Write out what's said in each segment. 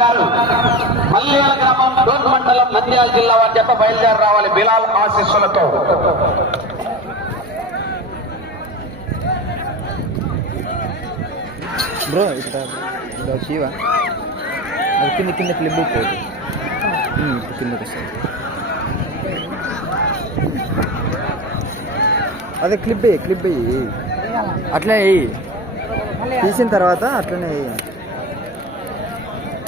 గారు. మల్లేల గ్రామం డోన్ మండలం నంద్యాల జిల్లా వారి చేత బయలుదేరి రావాలి బిలాల్ ఆశీస్సులతో. బ్రో ఇక్కడ శివ. అది కింద కింద క్లిప్ పోదు కిందకి అదే క్లిప్ అయ్యి క్లిప్ అయ్యి అట్లనే వేయి. తీసిన తర్వాత అట్లనే వేయాలి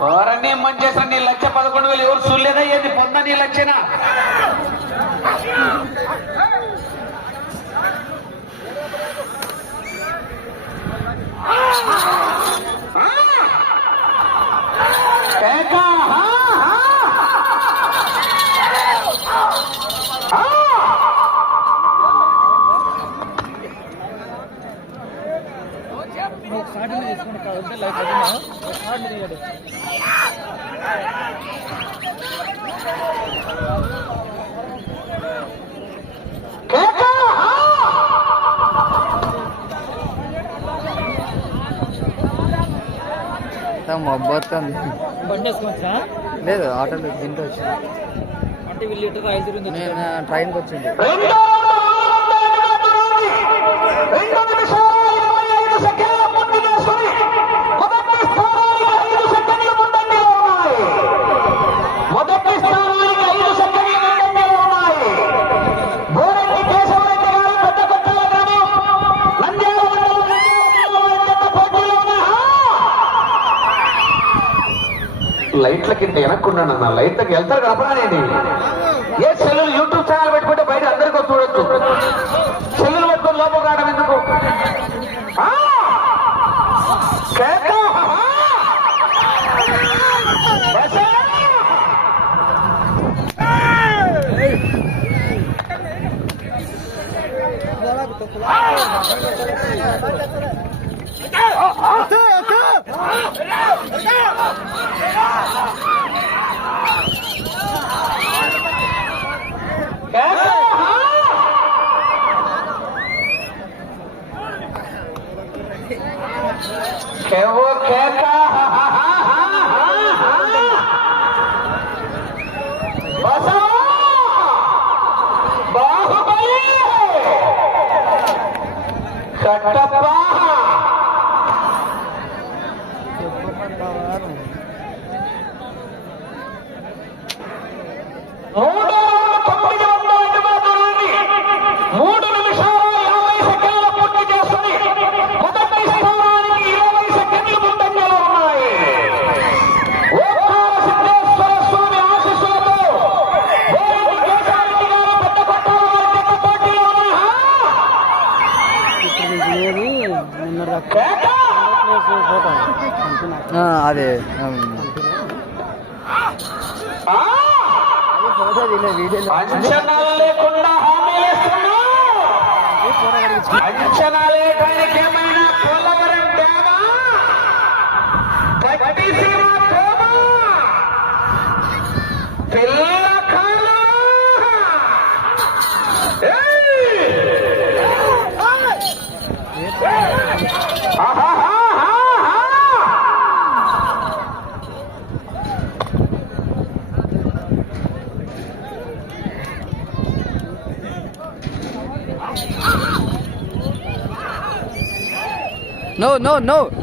ఎవరన్నీ ఏమని చేసిన నీ లక్ష పదకొండు వేలు ఎవరు చూడలేదా ఏది పొంద నీ లక్షణ Ah! మబ్బత్తం లేదు ఆటో తింటూ వచ్చింది. ట్రైన్కి వచ్చింది. Quer o quer, Oh అంచనాలు లేకుండా హామీలు ఇస్తున్నాం అంచనాలు ఏమైనా కోళ్ళ no, no.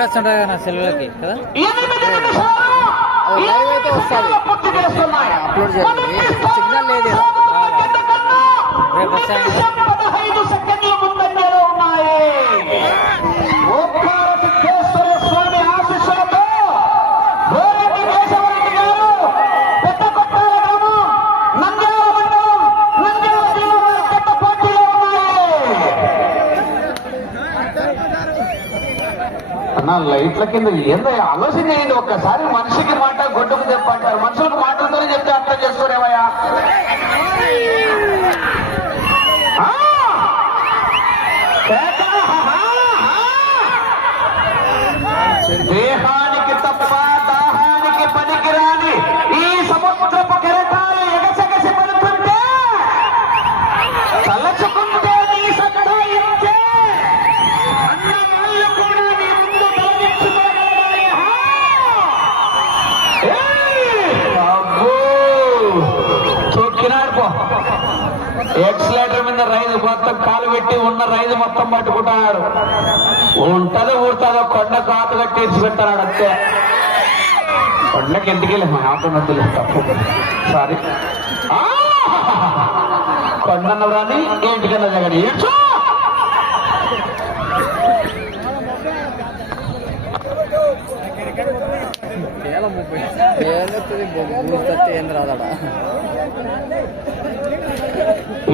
వాడేస్తుంటా కదా నా సెల్లులకి కదా? లైవ్ అయితే వస్తుంది. అప్లోడ్ చేయండి. సిగ్నల్ లేదు. రేపు వస్తాయండి. లైట్ల కింద ఏందో ఆలోచన చేయండి ఒక్కసారి మనిషికి మాట గొడ్డుకు చెప్పంటారు మనుషులకు మాటలతోనే చెప్తే అర్థం చేసుకోరేమయ్యా దేహానికి తప్ప మొత్తం కాలు పెట్టి ఉన్న రైలు మొత్తం పట్టుకుంటున్నాడు ఉంటది ఊరుతుందో కొండ కాటు కట్టేసి పెట్టాడు అంతే. కొండకి ఎందుకు వెళ్ళి? ఆటోనద్దులు తప్పు. సారీ! కొండన్న రాని ఏంటికన్నా జగన్ ఏడ్చు!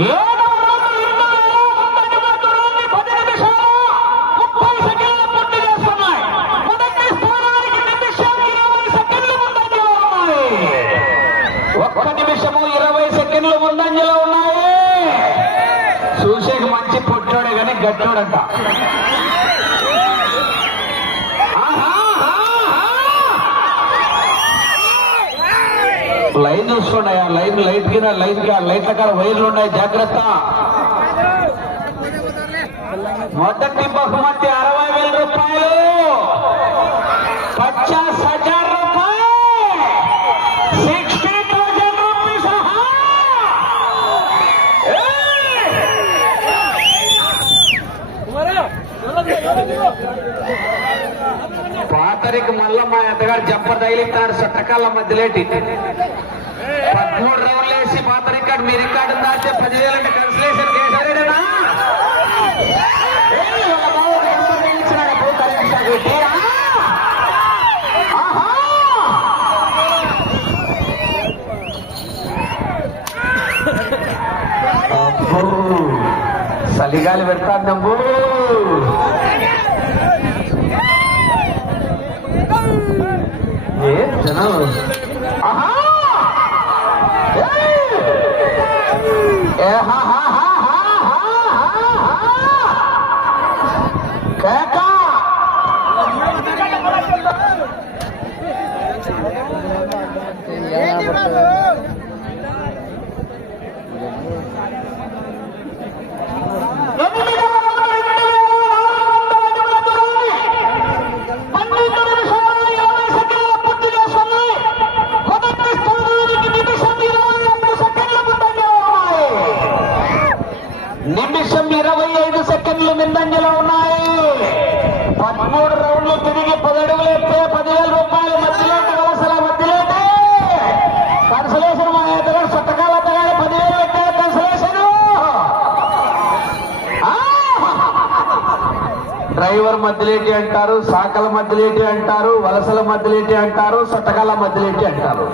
ఏం! గట్టోడంట లైన్ చూస్తున్నాయి ఆ లైన్ లైట్ కింద లైన్కి ఆ లైట్ల కాడ వైర్లు ఉన్నాయి జాగ్రత్త. మొదటి బహుమతి అరవై వేల రూపాయలు. పచాస్ పాతరికి మళ్ళా మా అత్తగారు జంప తగిలిస్తారు సట్టకాల మధ్యలేటి పదమూడు రౌండ్లు వేసి పాత రికార్డు మీ రికార్డు దాచే పదివేల కన్సలేషన్ చేశారేనా చలిగాలి పెడతాను నమ్ము జనాలు ఆహా ఏ హా హా హా హా హా హా కేకా పన్నెండు నిమిషాలు ఇరవై సెకండ్ల పూర్తి చేస్తున్నాయి మొదటి స్థానానికి నిమిషం ఇరవై ఐదు సెకండ్ల ముందంజలో ఉన్నాయి నిమిషం ఇరవై ఐదు సెకండ్లు ముందంజలో ఉన్నాయి పదమూడు రౌండ్లు తిరిగి పదడుగులు ఎత్తే పదివేల రూపాయలు మధ్యలో వలసల మధ్యలో కన్సలేషన్ మా ఎదురు సొట్టకాల తగాలి పదివేలు పెట్టే కన్సలేషన్ డ్రైవర్ మధ్యలేటి అంటారు సాకల మధ్యలేటి అంటారు వలసల మధ్యలేటి అంటారు సతకాల మధ్యలేటి అంటారు.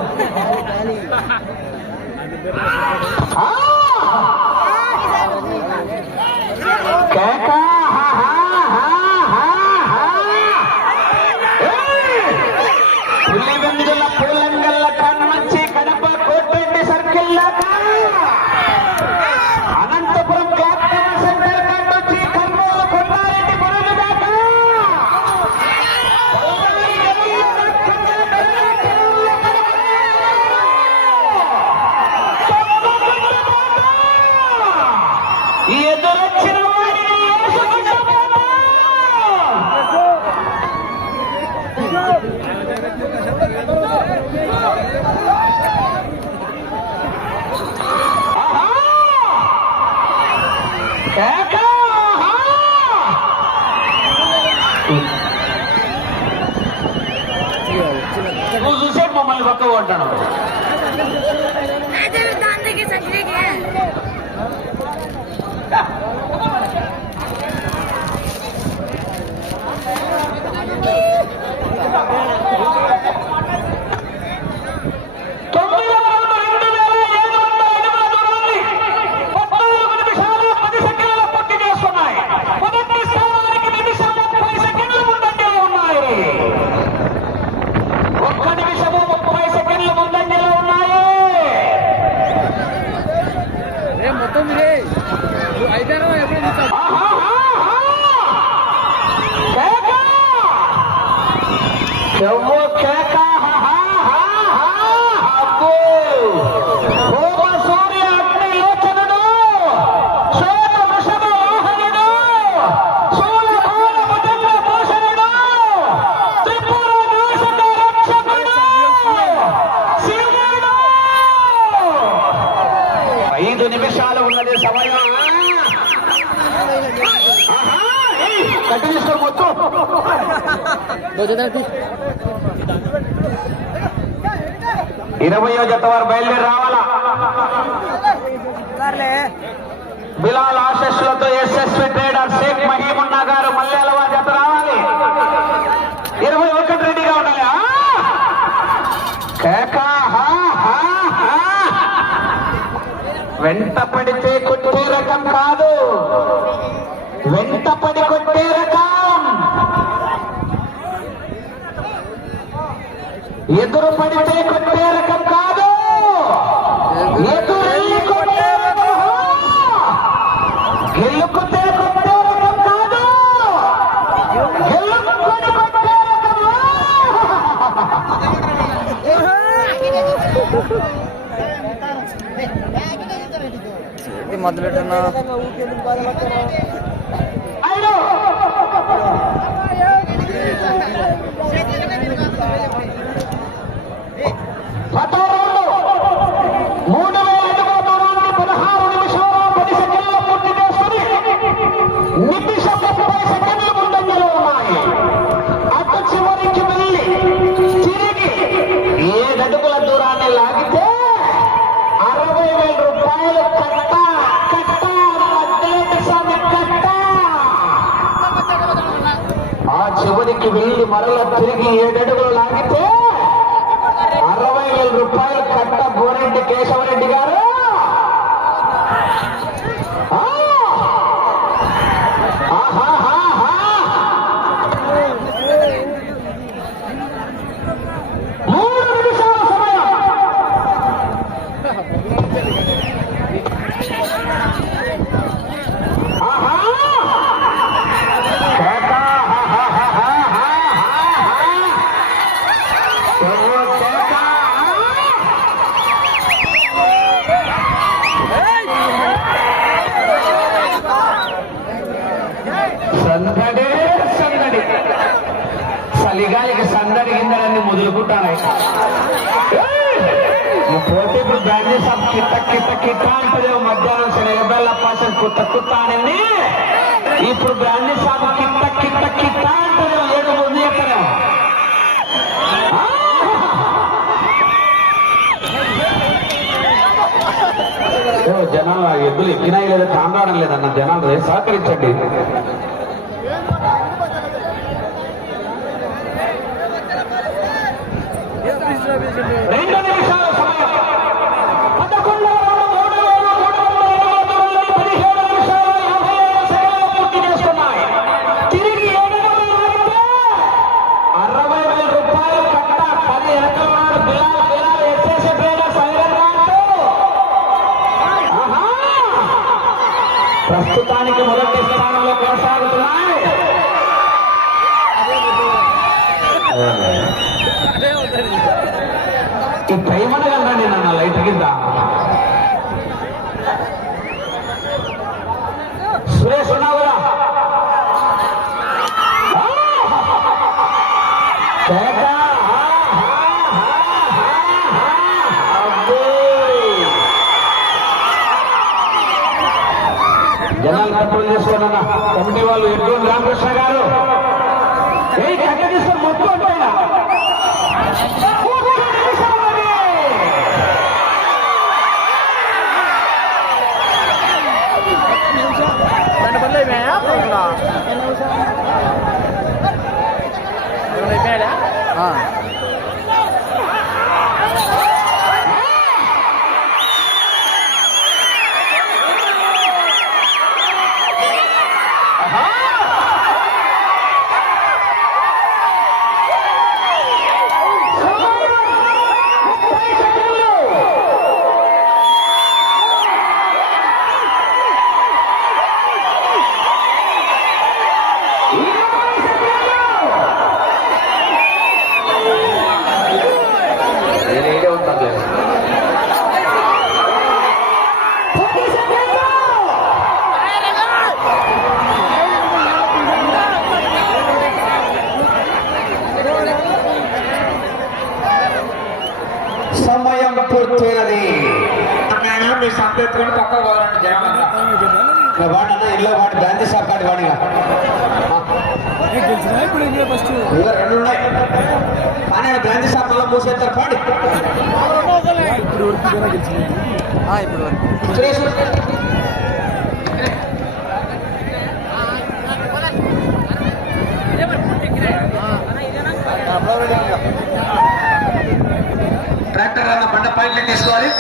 ఎవో కేక ఐదు నిమిషాలు ఉన్నది సమయం. గట్టి తీసుకోవచ్చు ఇరవయో జత వారు బయలుదేరి రావాలా? బిలాల్ ఆశస్సులతో ఎస్ఎస్వి ట్రేడర్ షేక్ మహీమున్నా గారు మల్లెల వారి జత రావాలి. ఇరవై ఒకటి రెడీగా ఉండాలి. వెంట పడితే ఇది మొదలు పెట్టినా ఈ ఎగాలికి సందడి గిందలన్నీ మొదలుకుంటాను పోటీ ఇప్పుడు బ్యాండీ సబ్ కిట్ట కిట్ట కిట్ట అంటలేవు మధ్యాహ్నం సెనగబెల్ల పాసం కుట్ట కుట్ట ఇప్పుడు బ్రాండ్ సబ్ కిట్ట కిట్ట కిట్ట అంటలేవు ఏడు ముందు చెప్పలేము జనాలు ఎద్దులు ఎక్కినాయి లేదా కాండాడం లేదన్న జనాలు సహకరించండి. రెండు నిమిషాలు ఏర్పాటు చేసుకోనన్నా కమిటీ వాళ్ళు ఎప్పుడు రామకృష్ణ గారు? ఏ కాడి వాడిగా. రెండు ఉన్నాయి. కానీ బ్రాంచ్ షాప్ వల్ల మూసేస్తారు. పాడి. ఇప్పుడు ఇప్పుడు ట్రాక్టర్ అన్న బండ పాయింట్లు తీసుకోవాలి.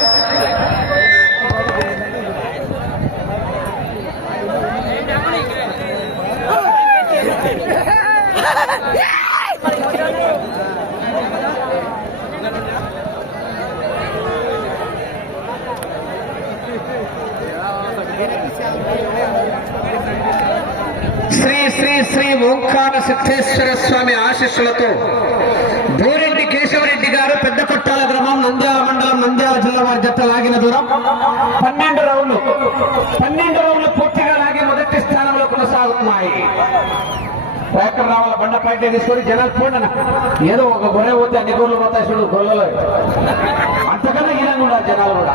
శ్రీ శ్రీ శ్రీ ఓంకార సిద్ధేశ్వర స్వామి ఆశీస్సులతో బోరెడ్డి కేశవరెడ్డి గారు పెద్ద కొట్టాల గ్రామం నంద్యాల మండలం నంద్యాల జిల్లా వారి జత లాగిన దూరం. పన్నెండు రౌండ్లు. పన్నెండు రౌండ్లు పూర్తిగా లాగి మొదటి స్థానంలో కొనసాగుతున్నాయి. ట్రాక్టర్ రావాల బండ పాయింట్ తీసుకొని జనాలు పోండి ఏదో ఒక గొర్రె పోతే అన్ని గొర్రెలు పోతాయి చూడు గొర్రెలు. అంతకన్నా ఇలా కూడా జనాలు కూడా.